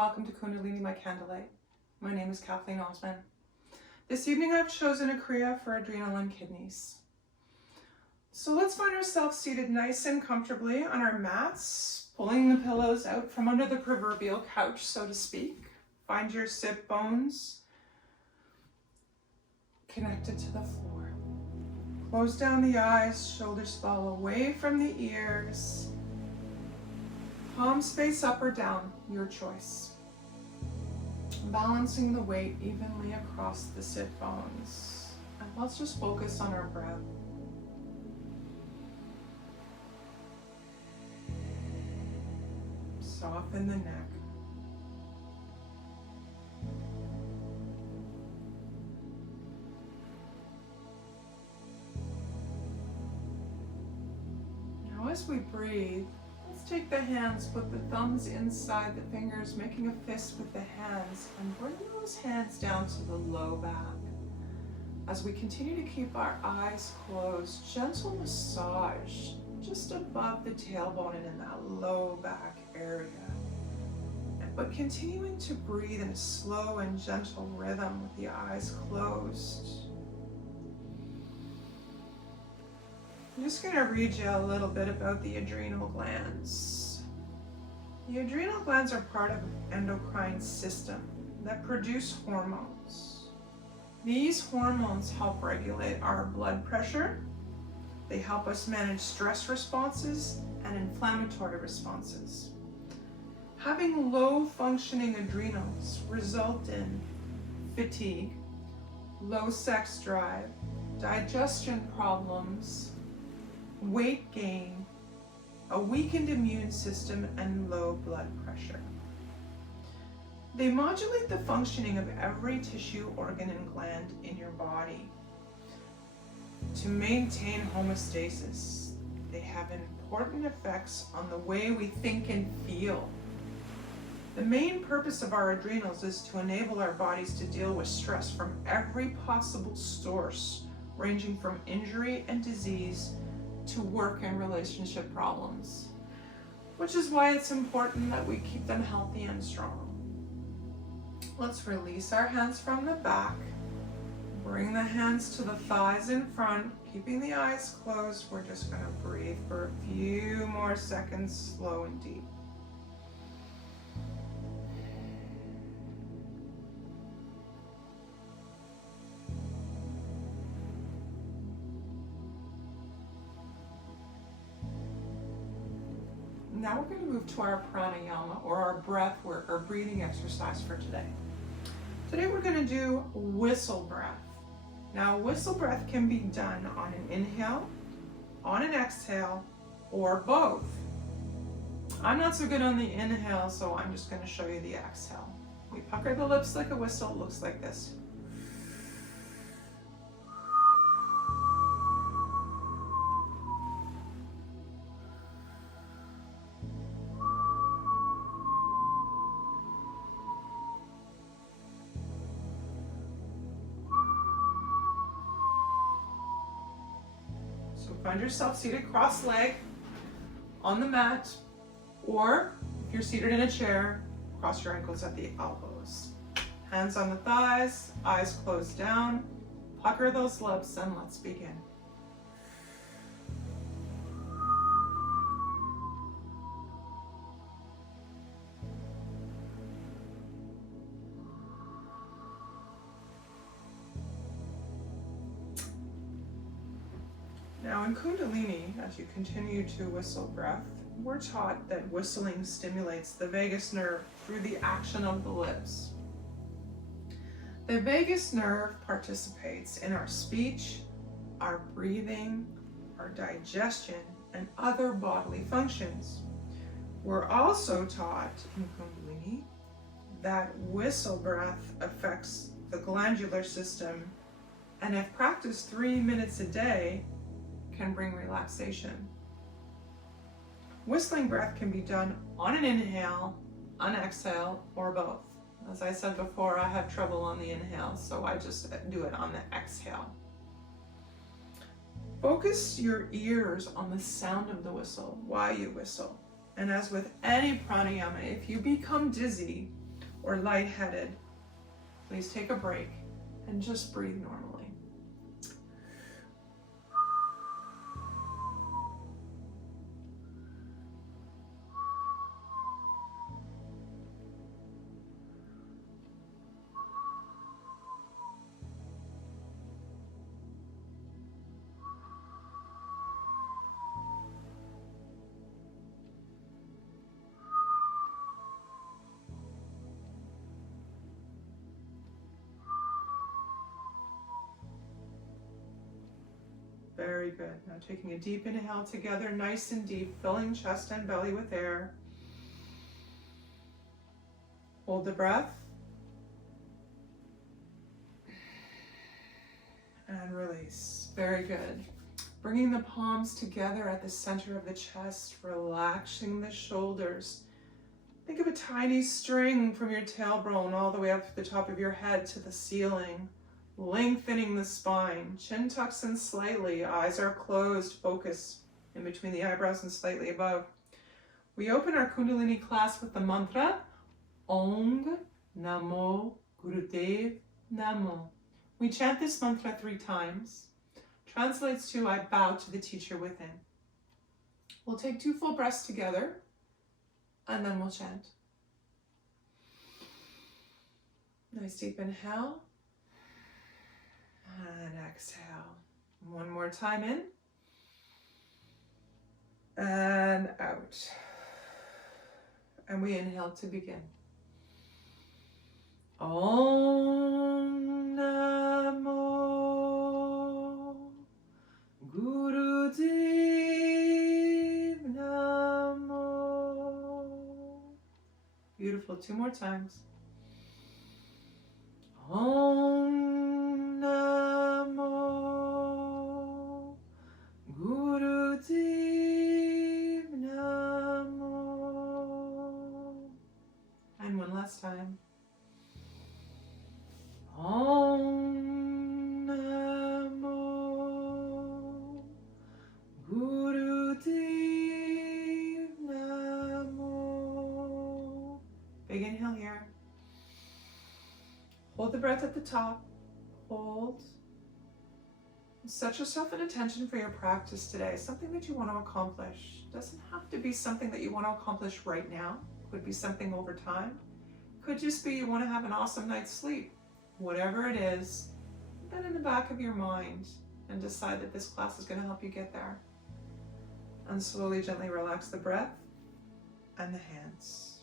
Welcome to Kundalini by Candlelight. My name is Kathleen Osmond. This evening I've chosen a Kriya for adrenal and kidneys. So let's find ourselves seated nice and comfortably on our mats, pulling the pillows out from under the proverbial couch, so to speak. Find your sit bones connected to the floor. Close down the eyes, shoulders fall away from the ears. Palms face up or down, your choice. Balancing the weight evenly across the sit bones. And let's just focus on our breath. Soften the neck. Now as we breathe, let's take the hands, put the thumbs inside the fingers, making a fist with the hands, and bring those hands down to the low back. As we continue to keep our eyes closed, gentle massage just above the tailbone and in that low back area. But continuing to breathe in a slow and gentle rhythm with the eyes closed. I'm just going to read you a little bit about the adrenal glands. The adrenal glands are part of the endocrine system that produce hormones. These hormones help regulate our blood pressure. They help us manage stress responses and inflammatory responses. Having low functioning adrenals result in fatigue, low sex drive, digestion problems, weight gain, a weakened immune system, and low blood pressure. They modulate the functioning of every tissue, organ, and gland in your body to maintain homeostasis. They have important effects on the way we think and feel. The main purpose of our adrenals is to enable our bodies to deal with stress from every possible source, ranging from injury and disease to work and relationship problems, which is why it's important that we keep them healthy and strong. Let's release our hands from the back. Bring the hands to the thighs in front, keeping the eyes closed. We're just going to breathe for a few more seconds, slow and deep. Now we're going to move to our pranayama, or our breath work, or breathing exercise for today. Today we're going to do whistle breath. Now whistle breath can be done on an inhale, on an exhale, or both. I'm not so good on the inhale, so I'm just going to show you the exhale. We pucker the lips like a whistle, looks like this. Find yourself seated cross-legged on the mat, or if you're seated in a chair, cross your ankles at the elbows. Hands on the thighs, eyes closed down, pucker those lips, and let's begin. Now in Kundalini, as you continue to whistle breath, we're taught that whistling stimulates the vagus nerve through the action of the lips. The vagus nerve participates in our speech, our breathing, our digestion, and other bodily functions. We're also taught in Kundalini that whistle breath affects the glandular system, and if practiced 3 minutes a day, can bring relaxation. Whistling breath can be done on an inhale, an exhale, or both. As I said before, I have trouble on the inhale, so I just do it on the exhale. Focus your ears on the sound of the whistle while you whistle. And as with any pranayama, if you become dizzy, or lightheaded, please take a break and just breathe normally. Very good. Now taking a deep inhale together, nice and deep, filling chest and belly with air. Hold the breath. And release. Very good. Bringing the palms together at the center of the chest, relaxing the shoulders. Think of a tiny string from your tailbone all the way up to the top of your head to the ceiling. Lengthening the spine, chin tucks in slightly, eyes are closed, focus in between the eyebrows and slightly above. We open our Kundalini class with the mantra, Om Namo Gurudev Namo. We chant this mantra 3 times. Translates to, I bow to the teacher within. We'll take 2 full breaths together, and then we'll chant. Nice deep inhale. And exhale. One more time in. And out. And we inhale to begin. Om Namo Gurudev Namo. Beautiful. 2 more times. Om Namo Gurudev Namo. And one last time. Om Namo Gurudev Namo. Big inhale here. Hold the breath at the top. Hold. Set yourself an intention for your practice today, something that you want to accomplish. It doesn't have to be something that you want to accomplish right now. It could be something over time. It could just be you want to have an awesome night's sleep. Whatever it is, put that in the back of your mind and decide that this class is going to help you get there. And slowly, gently relax the breath and the hands.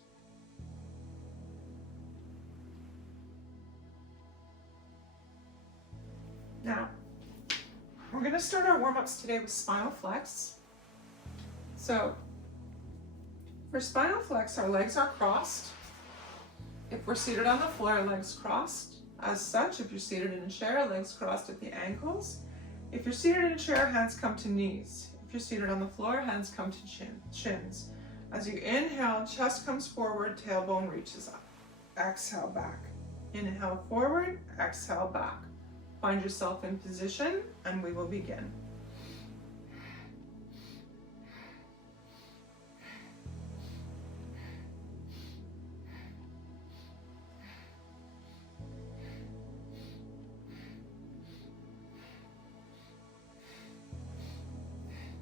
Now, we're going to start our warm-ups today with spinal flex. So, for spinal flex, our legs are crossed. If we're seated on the floor, legs crossed. As such, if you're seated in a chair, legs crossed at the ankles. If you're seated in a chair, hands come to knees. If you're seated on the floor, hands come to shins. As you inhale, chest comes forward, tailbone reaches up. Exhale back. Inhale forward, exhale back. Find yourself in position, and we will begin.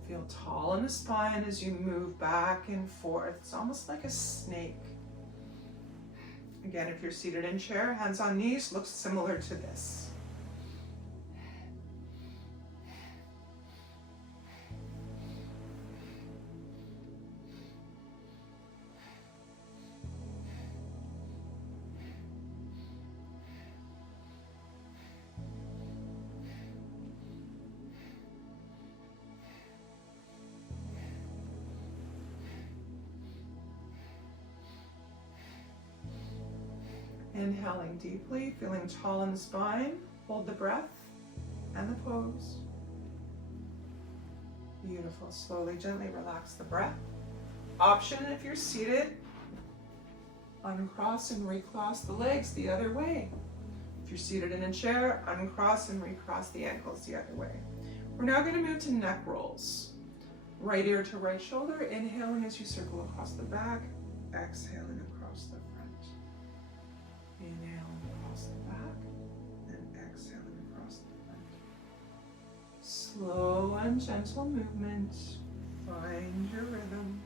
Feel tall in the spine as you move back and forth. It's almost like a snake. Again, if you're seated in chair, hands on knees, looks similar to this. Inhaling deeply, feeling tall in the spine. Hold the breath and the pose. Beautiful. Slowly, gently relax the breath. Option if you're seated, uncross and recross the legs the other way. If you're seated in a chair, uncross and recross the ankles the other way. We're now going to move to neck rolls. Right ear to right shoulder, inhaling as you circle across the back, exhaling across the front. Inhaling across the back and exhaling across the front. Slow and gentle movement. Find your rhythm.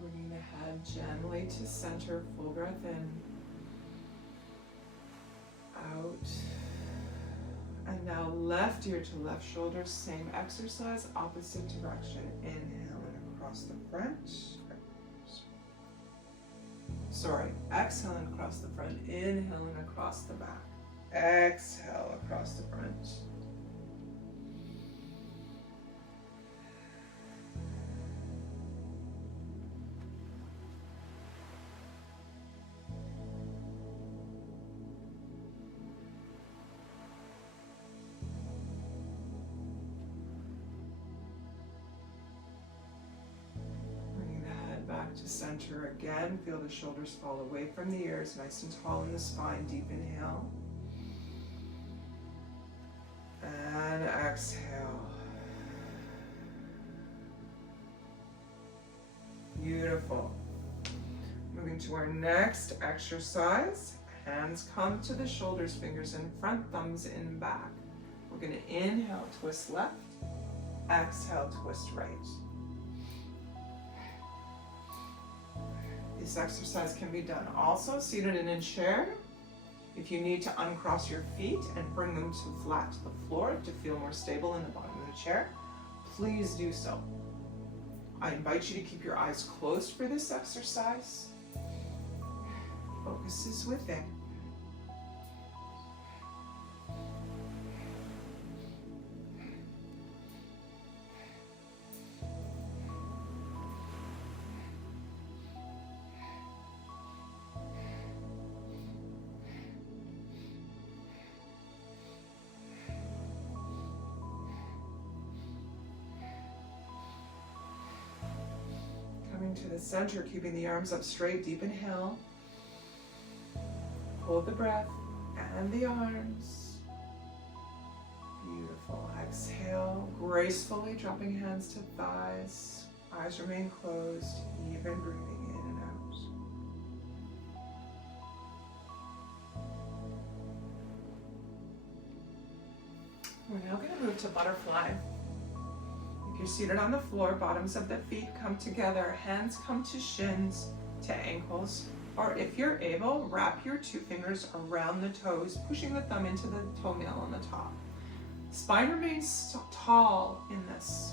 Bringing the head gently to center, full breath in, out, and now left ear to left shoulder, same exercise, opposite direction. Inhaling across the front. Exhaling across the front, inhaling across the back. Exhale across the front. Back to center again. Feel the shoulders fall away from the ears, nice and tall in the spine. Deep inhale. And exhale. Beautiful. Moving to our next exercise. Hands come to the shoulders, fingers in front, thumbs in back. We're going to inhale, twist left. Exhale, twist right. This exercise can be done also seated in a chair. If you need to uncross your feet and bring them to flat to the floor to feel more stable in the bottom of the chair, please do so. I invite you to keep your eyes closed for this exercise. Focus is within. To the center, keeping the arms up straight. Deep inhale. Hold the breath and the arms. Beautiful. Exhale, gracefully dropping hands to thighs. Eyes remain closed, even breathing in and out. We're now going to move to butterfly. If you're seated on the floor, bottoms of the feet come together, hands come to shins, to ankles, or if you're able, wrap your two fingers around the toes, pushing the thumb into the toenail on the top. Spine remains tall in this.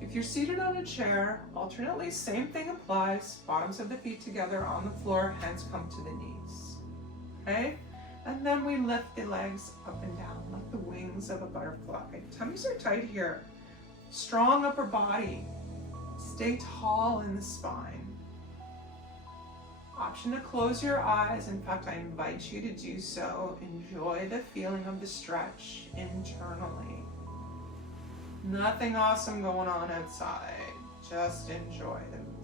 If you're seated on a chair, alternately, same thing applies. Bottoms of the feet together on the floor, hands come to the knees. Okay? And then we lift the legs up and down like the wings of a butterfly. Tummies are tight here. Strong upper body. Stay tall in the spine. Option to close your eyes. In fact, I invite you to do so. Enjoy the feeling of the stretch internally. Nothing awesome going on outside. Just enjoy the movement.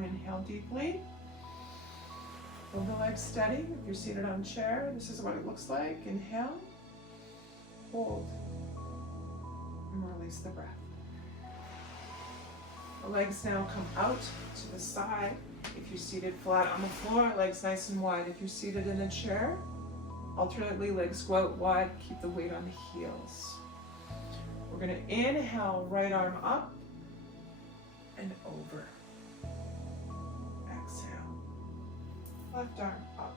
Inhale deeply. Hold the legs steady. If you're seated on a chair, this is what it looks like. Inhale, hold, and release the breath. The legs now come out to the side. If you're seated flat on the floor, legs nice and wide. If you're seated in a chair, alternately legs go out wide. Keep the weight on the heels. We're going to inhale, right arm up and over. Left arm up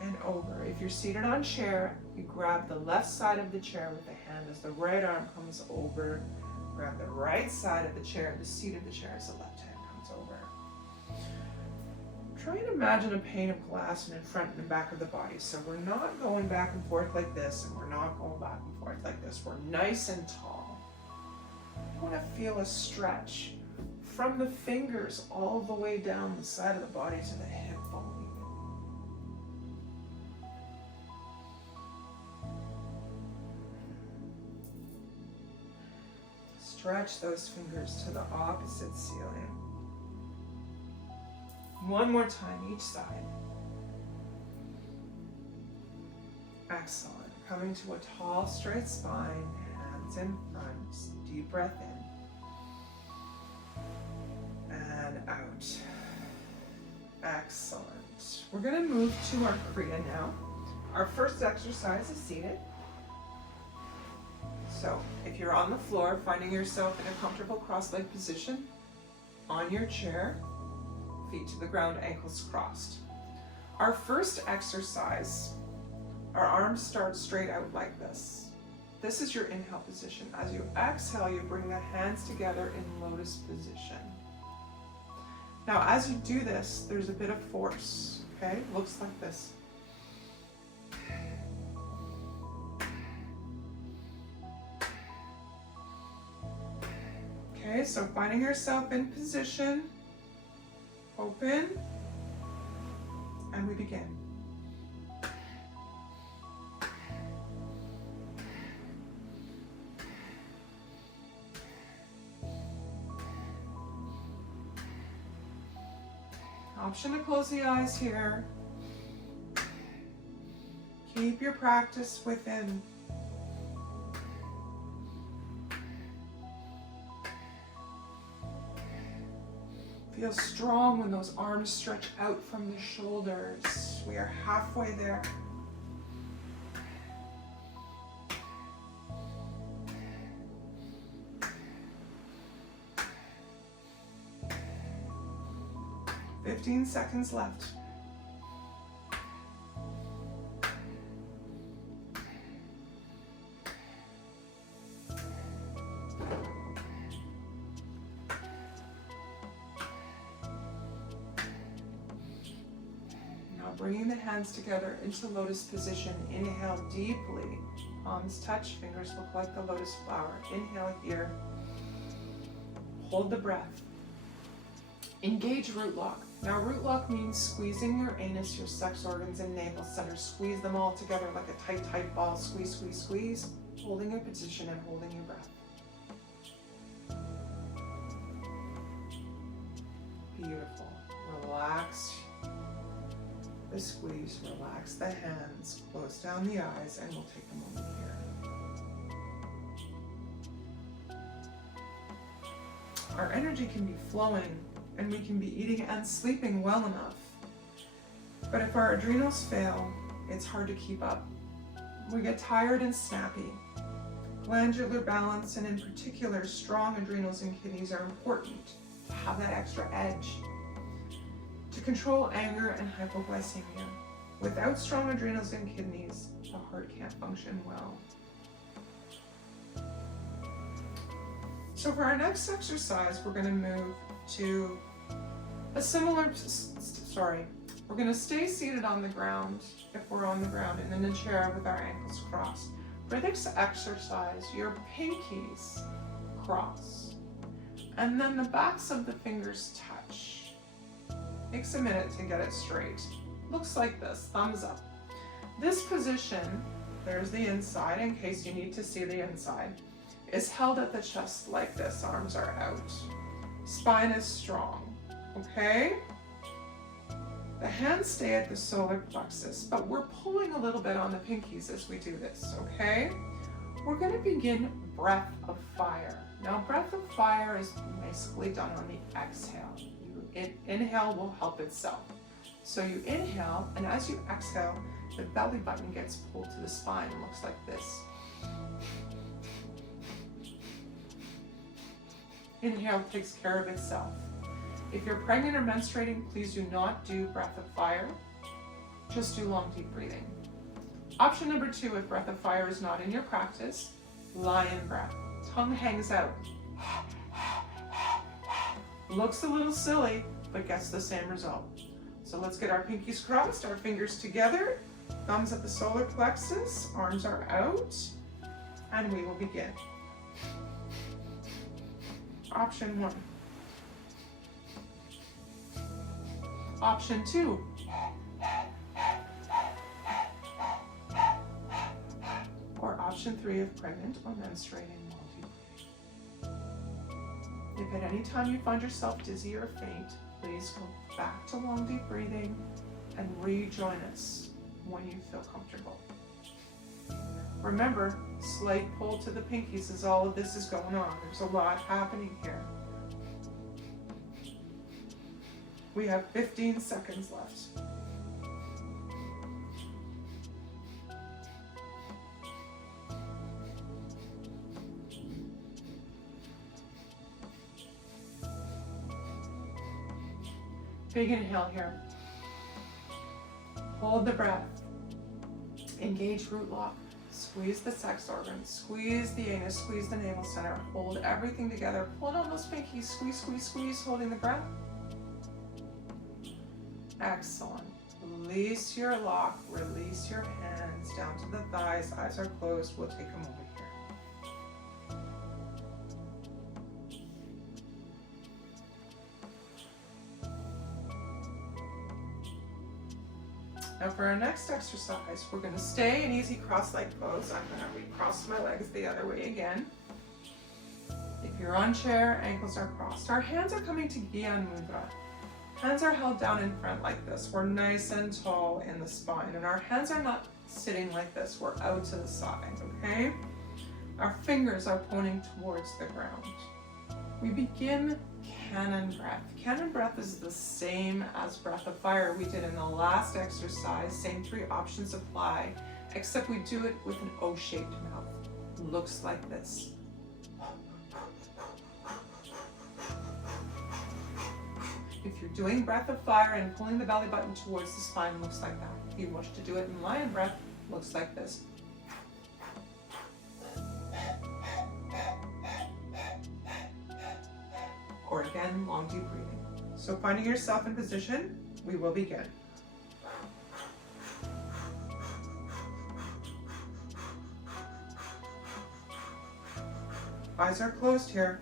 and over. If you're seated on chair, you grab the left side of the chair with the hand as the right arm comes over. Grab the right side of the chair, the seat of the chair as the left hand comes over. try and imagine a pane of glass in front and the back of the body. So we're not going back and forth like this, and we're not going back and forth like this. We're nice and tall. You want to feel a stretch from the fingers all the way down the side of the body to the hip bone. Stretch those fingers to the opposite ceiling. One more time each side. Excellent. Coming to a tall, straight spine, hands in front. Deep breath in. And out. Excellent. We're going to move to our Kriya now. Our first exercise is seated. So if you're on the floor, finding yourself in a comfortable cross-legged position, on your chair, feet to the ground, ankles crossed. Our first exercise, our arms start straight out like this. This is your inhale position. As you exhale, you bring the hands together in lotus position. Now, as you do this, there's a bit of force, okay? Looks like this. Okay, so finding yourself in position, open, and we begin. Option to close the eyes here. Keep your practice within. Feel strong when those arms stretch out from the shoulders. We are halfway there. "15 seconds left. Bringing the hands together into lotus position. Inhale deeply. Palms touch, fingers look like the lotus flower. Inhale here. Hold the breath. Engage root lock. Now root lock means squeezing your anus, your sex organs, and navel center. Squeeze them all together like a tight, tight ball. Squeeze, squeeze, squeeze. Holding your position and holding your breath. Beautiful. Relax the squeeze, relax the hands, close down the eyes, and we'll take a moment here. Our energy can be flowing, and we can be eating and sleeping well enough. But if our adrenals fail, it's hard to keep up. We get tired and snappy. Glandular balance, and in particular, strong adrenals and kidneys are important to have that extra edge. To control anger and hypoglycemia. Without strong adrenals and kidneys, the heart can't function well. So for our next exercise, we're going to move to a similar, we're going to stay seated on the ground if we're on the ground and in a chair with our ankles crossed. For this exercise, your pinkies cross, and then the backs of the fingers touch. Takes a minute to get it straight. Looks like this, thumbs up. This position, there's the inside in case you need to see the inside, is held at the chest like this, arms are out. Spine is strong, okay? The hands stay at the solar plexus, but we're pulling a little bit on the pinkies as we do this, okay? We're gonna begin breath of fire. Now, breath of fire is basically done on the exhale. Inhale will help itself. So you inhale, and as you exhale, the belly button gets pulled to the spine. It looks like this. Inhale takes care of itself. If you're pregnant or menstruating, please do not do breath of fire. Just do long, deep breathing. Option number 2, if breath of fire is not in your practice, lion breath. Tongue hangs out. Looks a little silly, but gets the same result. So let's get our pinkies crossed, our fingers together, thumbs at the solar plexus, arms are out, and we will begin. Option 1. Option 2. Or option 3 if pregnant or menstruating while deep breathing. If at any time you find yourself dizzy or faint, please go back to long deep breathing and rejoin us when you feel comfortable. Remember, slight pull to the pinkies as all of this is going on. There's a lot happening here. We have 15 seconds left. Big inhale here. Hold the breath. Engage root lock. Squeeze the sex organs. Squeeze the anus. Squeeze the navel center. Hold everything together. Pull on those pinkies. Squeeze, squeeze, squeeze. Holding the breath. Excellent. Release your lock. Release your hands down to the thighs. Eyes are closed. We'll take a moment here. Now for our next exercise, we're going to stay in easy cross-leg pose. I'm going to recross my legs the other way again. If you're on chair, ankles are crossed. Our hands are coming to Gyan Mudra. Hands are held down in front like this. We're nice and tall in the spine. And our hands are not sitting like this. We're out to the side, okay? Our fingers are pointing towards the ground. We begin cannon breath. Cannon breath is the same as breath of fire we did in the last exercise. Same 3 options apply, except we do it with an O-shaped mouth. Looks like this. If you're doing breath of fire and pulling the belly button towards the spine, looks like that. If you wish to do it in lion breath, looks like this. Or again, long deep breathing. So finding yourself in position, we will begin. Eyes are closed here.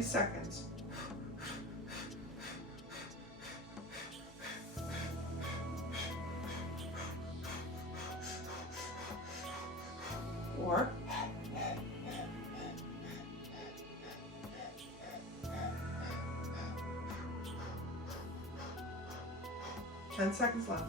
Seconds. Or 10 seconds left.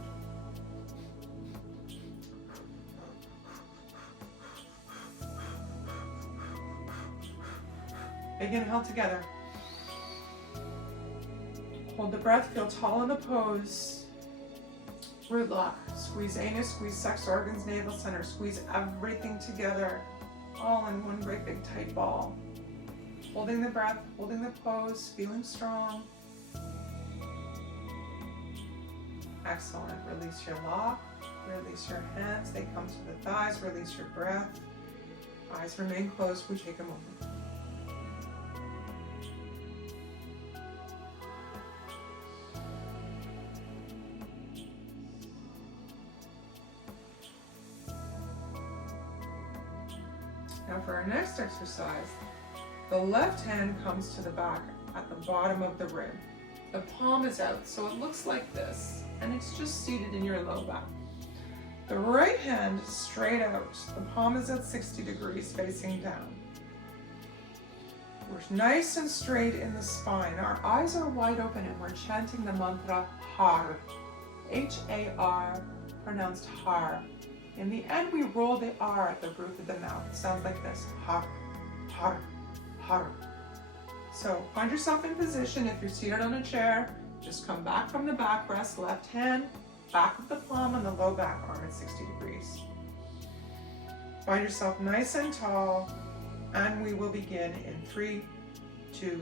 Big inhale together. Hold the breath, feel tall in the pose. Root lock. Squeeze anus, squeeze sex organs, navel center. Squeeze everything together, all in one great big tight ball. Holding the breath, holding the pose, feeling strong. Excellent. Release your lock, release your hands. They come to the thighs, release your breath. Eyes remain closed. We take a moment. Now for our next exercise, the left hand comes to the back at the bottom of the rib. The palm is out, so it looks like this, and it's just seated in your low back. The right hand is straight out. The palm is at 60 degrees facing down. We're nice and straight in the spine. Our eyes are wide open and we're chanting the mantra Har. H-A-R, pronounced Har. In the end, we roll the R at the roof of the mouth. It sounds like this, Har, Har, Har. So find yourself in position. If you're seated on a chair, just come back from the back rest, left hand, back of the palm on the low back arm at 60 degrees. Find yourself nice and tall, and we will begin in 3, 2,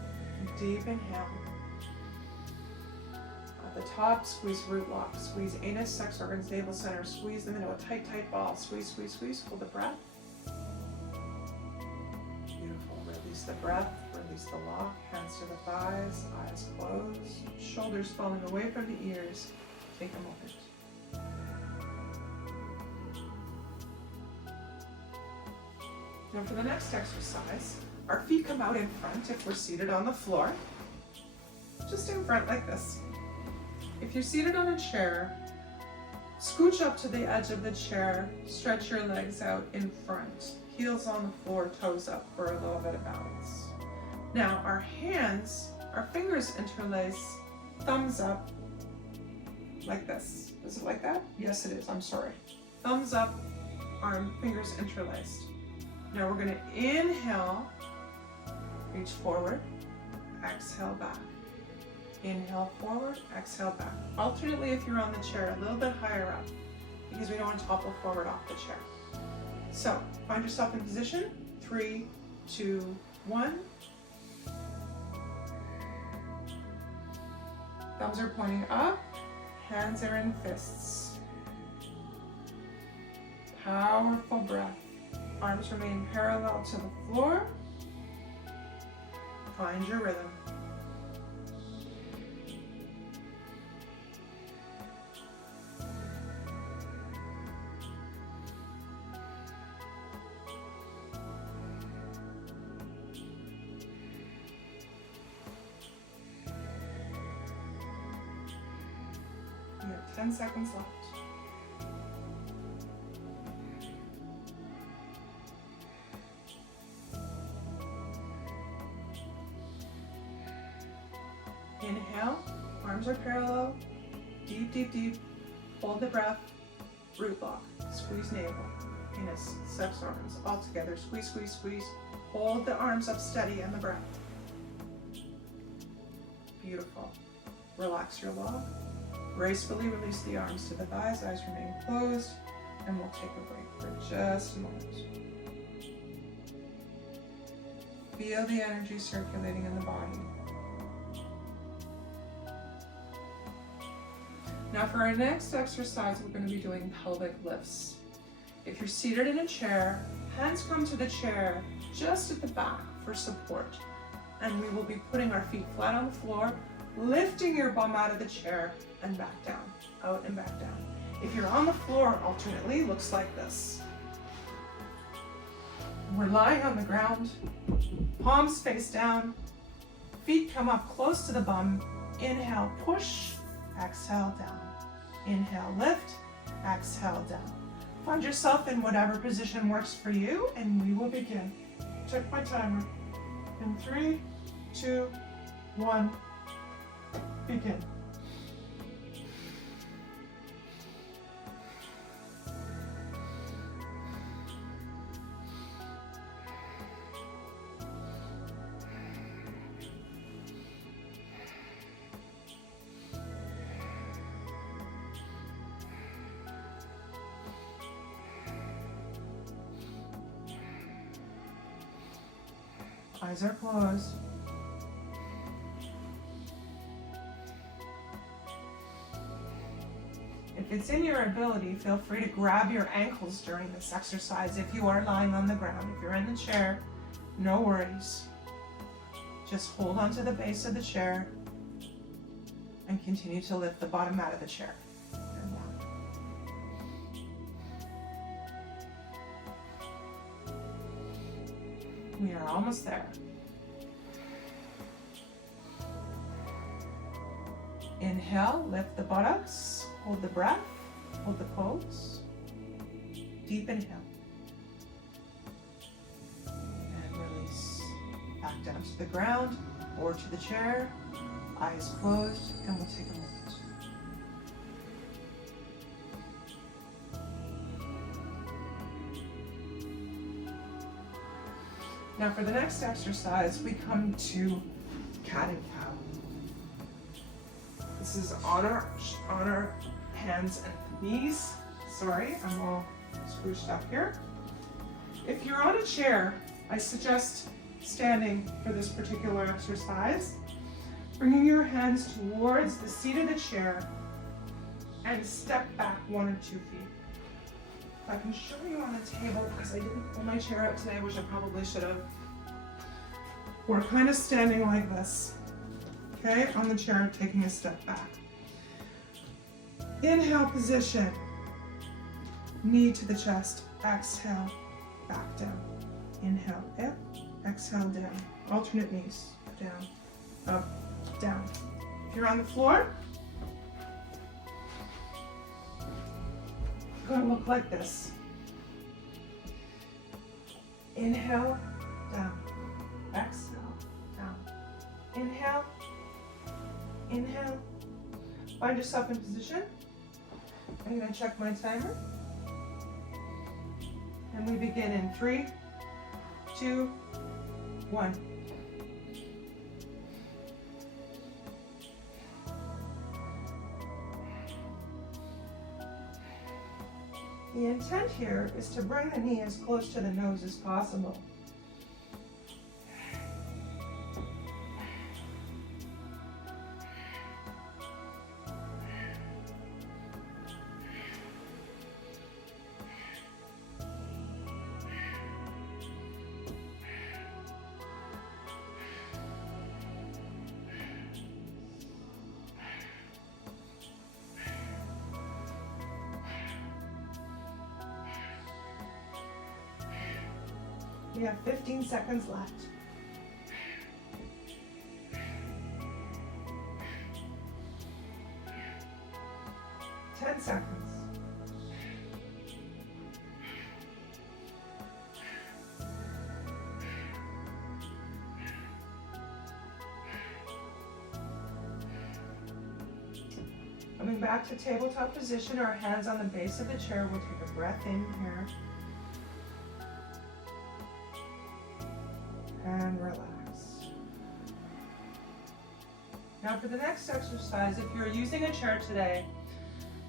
Deep inhale. At the top, squeeze root lock. Squeeze anus, sex organs, navel center. Squeeze them into a tight, tight ball. Squeeze, squeeze, squeeze. Hold the breath. Beautiful. Release the breath. Release the lock. Hands to the thighs. Eyes closed. Shoulders falling away from the ears. Take a moment. Now for the next exercise, our feet come out in front if we're seated on the floor. Just in front like this. If you're seated on a chair, scooch up to the edge of the chair, stretch your legs out in front, heels on the floor, toes up for a little bit of balance. Now our hands, our fingers interlace, thumbs up, like this. Is it like that? Yes it is, I'm sorry. Thumbs up, arm, fingers interlaced. Now we're gonna inhale, reach forward, exhale back. Inhale forward, exhale back. Alternately if you're on the chair, a little bit higher up, because we don't want to topple forward off the chair. So, find yourself in position, 3, 2, 1. Thumbs are pointing up, hands are in fists. Powerful breath. Arms remain parallel to the floor. Find your rhythm. You have 10 seconds left. Inhale, arms are parallel, deep, deep, deep. Hold the breath, root lock, squeeze navel, anus, sex organs, all together. Squeeze, squeeze, squeeze. Hold the arms up steady and the breath. Beautiful. Relax your log. Gracefully release the arms to the thighs, eyes remain closed, and we'll take a break for just a moment. Feel the energy circulating in the body. Now for our next exercise, we're going to be doing pelvic lifts. If you're seated in a chair, hands come to the chair just at the back for support. And we will be putting our feet flat on the floor, lifting your bum out of the chair and back down, out and back down. If you're on the floor, alternately, looks like this. We're lying on the ground, palms face down, feet come up close to the bum. Inhale, push, exhale, down. Inhale, lift, exhale, down. Find yourself in whatever position works for you, and we will begin. Check my timer. In 3, 2, 1, begin. Eyes are closed. If it's in your ability, feel free to grab your ankles during this exercise if you are lying on the ground. If you're in the chair, no worries. Just hold onto the base of the chair and continue to lift the bottom out of the chair. And down. We are almost there. Inhale, lift the buttocks, hold the breath, hold the pose. Deep inhale. And release. Back down to the ground or to the chair. Eyes closed, and we'll take a moment. Now for the next exercise, we come to cat and cow. This is on our hands and knees. Sorry, I'm all squished up here. If you're on a chair, I suggest standing for this particular exercise. bringing your hands towards the seat of the chair and step back 1 or 2 feet. I can show you on the table because I didn't pull my chair out today, which I probably should have. We're kind of standing like this, okay, on the chair, taking a step back. Inhale, position, knee to the chest, exhale, back down. Inhale, up, exhale, down. Alternate knees, down, up, down. If you're on the floor, it's going to look like this. Inhale, down, exhale, down. Inhale, inhale. Find yourself in position. I'm going to check my timer. And we begin in 3, 2, 1. The intent here is to bring the knee as close to the nose as possible. We have 15 seconds left. 10 seconds. Coming back to tabletop position, our hands on the base of the chair. We'll take a breath in here. And relax. Now for the next exercise, if you're using a chair today,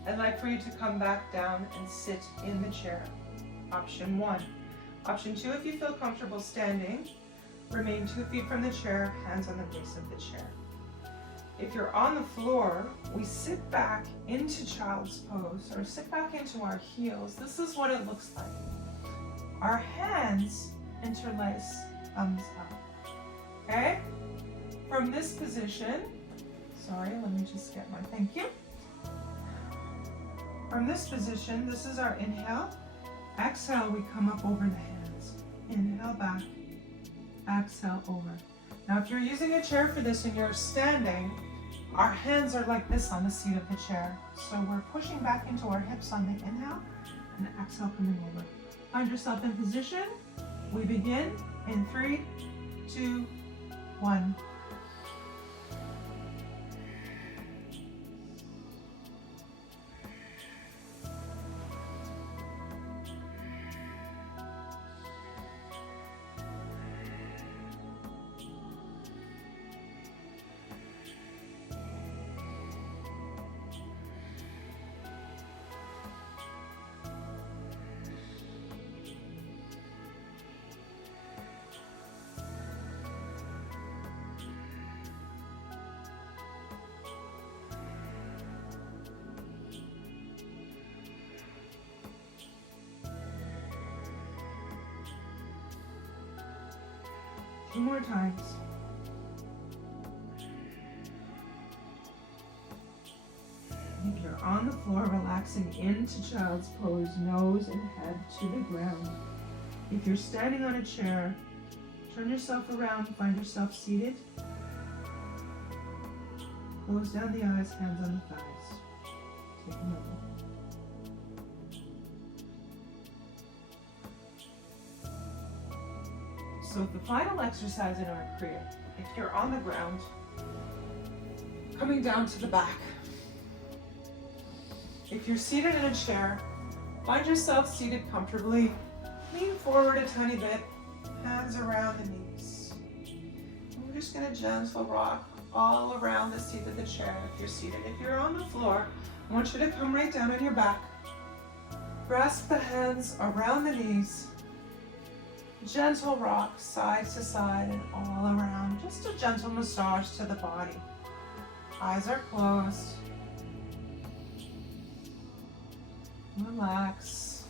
I'd like for you to come back down and sit in the chair. Option 1. Option 2, if you feel comfortable standing, remain 2 feet from the chair, hands on the base of the chair. If you're on the floor, we sit back into child's pose, or sit back into our heels. This is what it looks like. Our hands interlace, thumbs up. Okay? From this position, let me just get my thank you. From this position, this is our inhale. Exhale, we come up over the hands. Inhale back, exhale over. Now if you're using a chair for this and you're standing, our hands are like this on the seat of the chair. So we're pushing back into our hips on the inhale and exhale coming over. Find yourself in position. We begin in 3, 2, 1. Two more times. If you're on the floor, relaxing into child's pose, nose and head to the ground. If you're standing on a chair, turn yourself around, find yourself seated. Close down the eyes, hands on the thighs. Take a moment. So the final exercise in our Kriya, if you're on the ground, coming down to the back. If you're seated in a chair, find yourself seated comfortably. Lean forward a tiny bit, hands around the knees. And we're just going to gentle rock all around the seat of the chair if you're seated. If you're on the floor, I want you to come right down on your back. Grasp the hands around the knees. Gentle rock side to side and all around. Just a gentle massage to the body. Eyes are closed. Relax.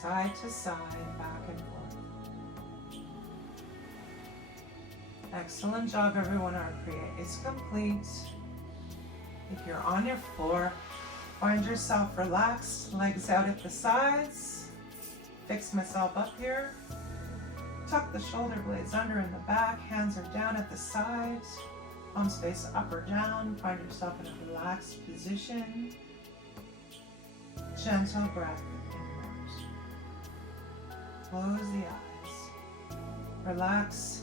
Side to side, back and forth. Excellent job, everyone. Our Kriya is complete. If you're on your floor, find yourself relaxed, legs out at the sides. Fix myself up here. Tuck the shoulder blades under in the back. Hands are down at the sides. Palms face up or down. Find yourself in a relaxed position. Gentle breath inwards. Close the eyes. Relax.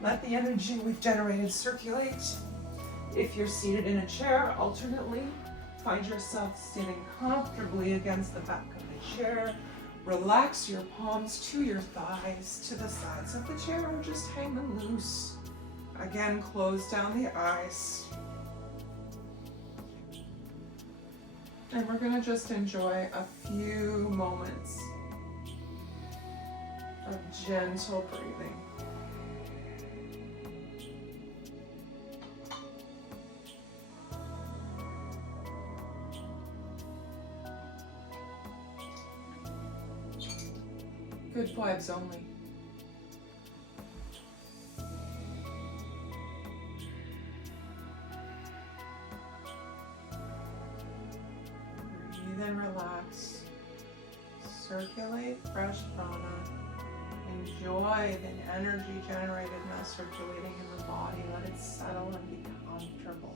Let the energy we've generated circulate. If you're seated in a chair, alternately, find yourself standing comfortably against the back of the chair. Relax your palms to your thighs, to the sides of the chair, or just hang them loose. Again, close down the eyes. And we're gonna just enjoy a few moments of gentle breathing. Good vibes only. Breathe and relax. Circulate fresh prana. Enjoy the energy generated now circulating in the body. Let it settle and be comfortable.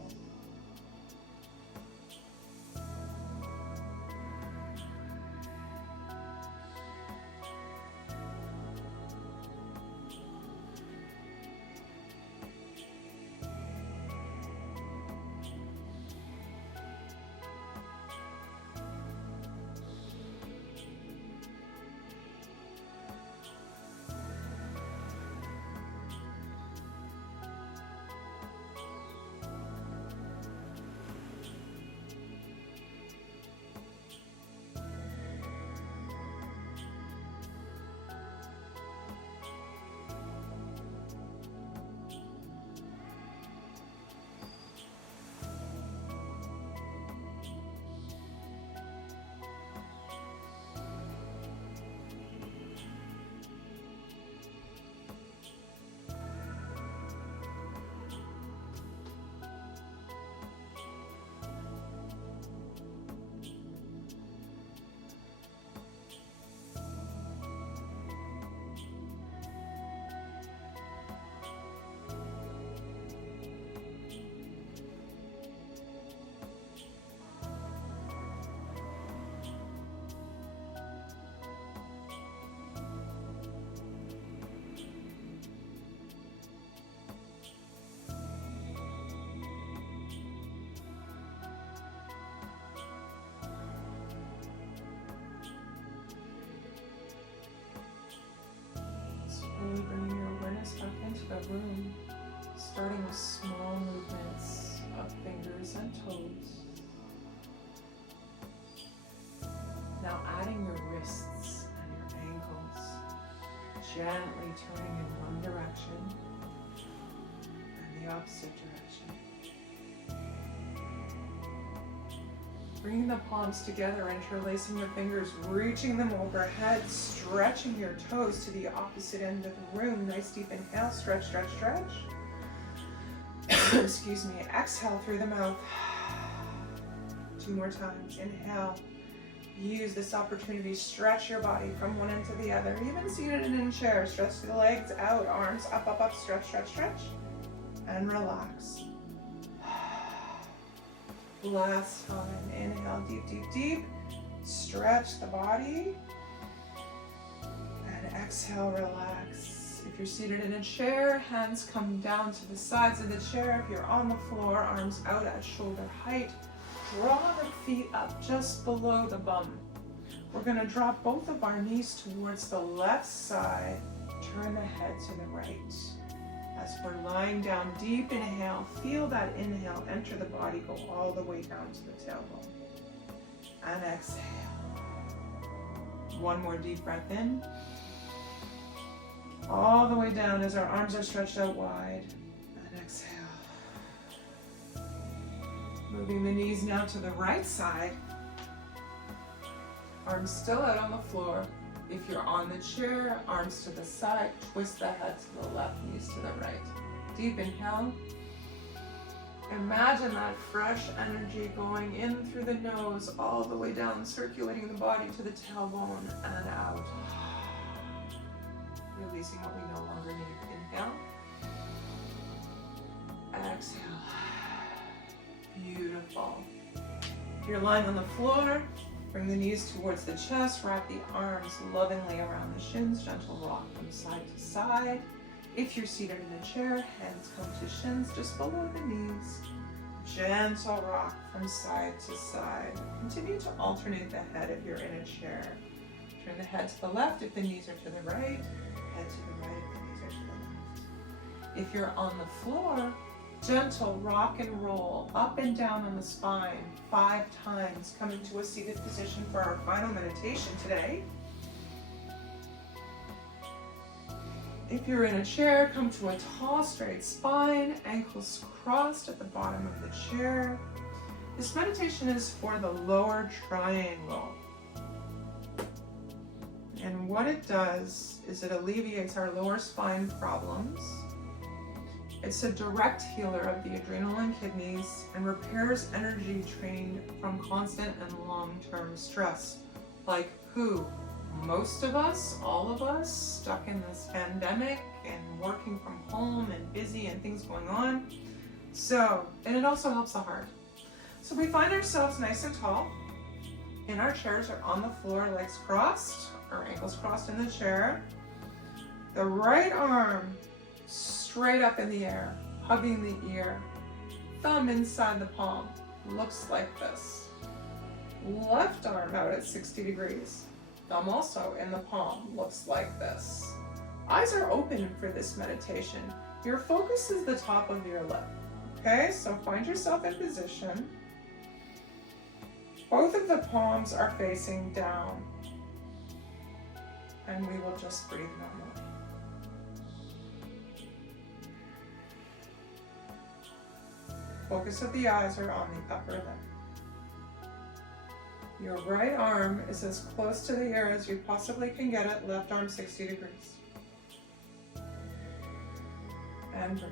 Slowly bringing your awareness back into the room, starting with small movements of fingers and toes. Now adding your wrists and your ankles, gently turning in one direction and the opposite direction. Bringing the palms together, interlacing the fingers, reaching them overhead, stretching your toes to the opposite end of the room. Nice deep inhale, stretch, stretch, stretch. Excuse me, exhale through the mouth. 2 more times, inhale. Use this opportunity, stretch your body from one end to the other. Even seated in a chair, stretch the legs out, arms up, up, up, stretch, stretch, stretch. And relax. Last time, inhale, deep, deep, deep. Stretch the body. And exhale, relax. If you're seated in a chair, hands come down to the sides of the chair. If you're on the floor, arms out at shoulder height. Draw the feet up just below the bum. We're gonna drop both of our knees towards the left side. Turn the head to the right. As we're lying down, deep inhale, feel that inhale enter the body, go all the way down to the tailbone. And exhale. One more deep breath in. All the way down as our arms are stretched out wide. And exhale. Moving the knees now to the right side. Arms still out on the floor. If you're on the chair, arms to the side, twist the head to the left, knees to the right. Deep inhale. Imagine that fresh energy going in through the nose, all the way down, circulating the body to the tailbone and out. Releasing what we no longer need. Inhale. Exhale. Beautiful. If you're lying on the floor, bring the knees towards the chest, wrap the arms lovingly around the shins, gentle rock from side to side. If you're seated in a chair, hands come to shins just below the knees. Gentle rock from side to side. Continue to alternate the head if you're in a chair. Turn the head to the left if the knees are to the right. Head to the right if the knees are to the left. If you're on the floor, gentle rock and roll up and down on the spine 5 times. Come into a seated position for our final meditation today. If you're in a chair, come to a tall, straight spine, ankles crossed at the bottom of the chair. This meditation is for the lower triangle. And what it does is it alleviates our lower spine problems. It's a direct healer of the adrenal and kidneys and repairs energy drained from constant and long-term stress. Like who? Most of us, all of us, stuck in this pandemic and working from home and busy and things going on. And it also helps the heart. So we find ourselves nice and tall in our chairs or on the floor, legs crossed or ankles crossed in the chair. The right arm straight up in the air, hugging the ear. Thumb inside the palm, looks like this. Left arm out at 60 degrees. Thumb also in the palm, looks like this. Eyes are open for this meditation. Your focus is the top of your lip. Okay, so find yourself in position. Both of the palms are facing down. And we will just breathe normally. Focus of the eyes are on the upper lip. Your right arm is as close to the ear as you possibly can get it, left arm 60 degrees. And breathe.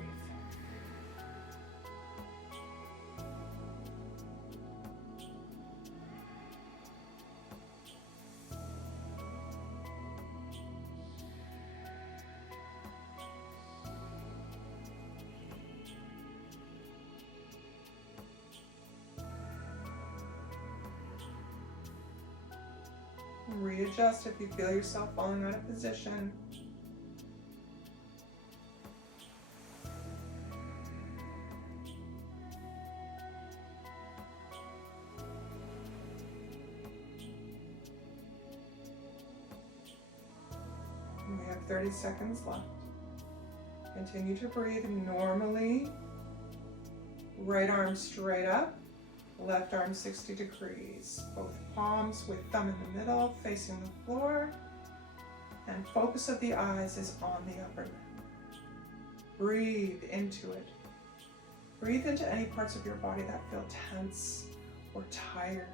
Readjust if you feel yourself falling out of position. We have 30 seconds left. Continue to breathe normally. Right arm straight up. Left arm 60 degrees. Both palms with thumb in the middle, facing the floor. And focus of the eyes is on the upper lip. Breathe into it. Breathe into any parts of your body that feel tense or tired.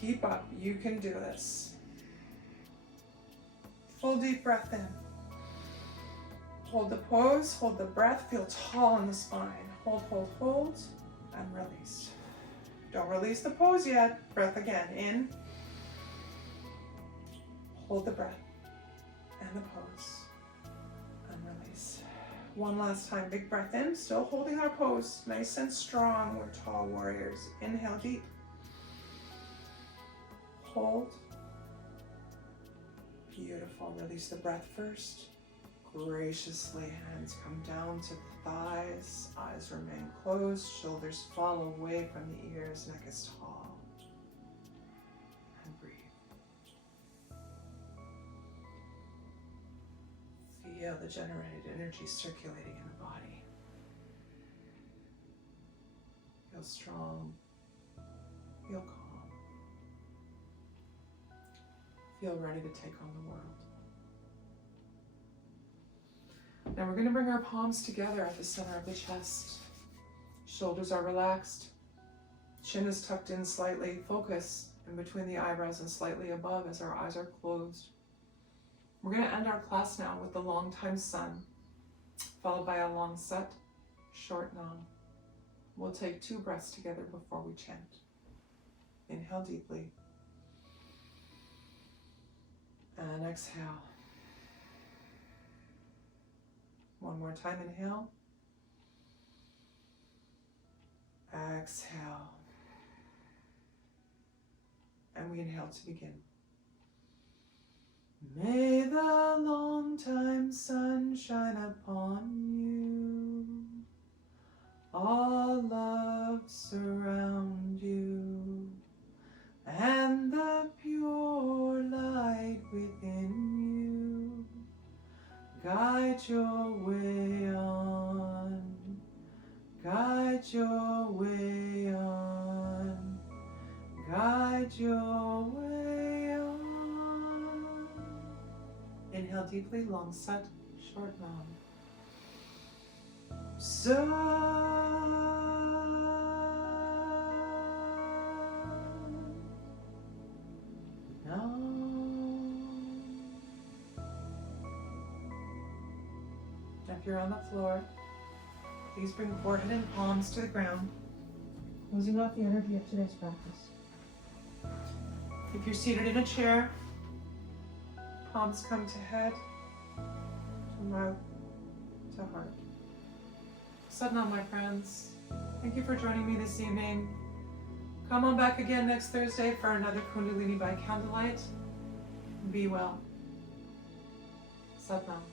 Keep up, you can do this. Full deep breath in. Hold the pose, hold the breath, feel tall in the spine. Hold, hold, hold. And release. Don't release the pose yet. Breath again. In. Hold the breath. And the pose. And release. One last time. Big breath in. Still holding our pose. Nice and strong. We're tall warriors. Inhale deep. Hold. Beautiful. Release the breath first. Graciously, hands come down to the thighs, eyes remain closed, shoulders fall away from the ears, neck is tall. And breathe. Feel the generated energy circulating in the body. Feel strong. Feel calm. Feel ready to take on the world. Now we're going to bring our palms together at the center of the chest. Shoulders are relaxed. Chin is tucked in slightly. Focus in between the eyebrows and slightly above as our eyes are closed. We're going to end our class now with the long time sun, followed by a long set, short nam. We'll take 2 breaths together before we chant. Inhale deeply. And exhale. One more time, inhale. Exhale. And we inhale to begin. May the long time sun shine upon you. All love surround you. And the pure light within you guide your way on. Guide your way on. Guide your way on. Inhale deeply, long set, short nam. If you're on the floor, please bring forehead and palms to the ground, closing off the energy of today's practice. If you're seated in a chair, palms come to head, to mouth, to heart. Sadhana, my friends. Thank you for joining me this evening. Come on back again next Thursday for another Kundalini by Candlelight. Be well. Sadhana.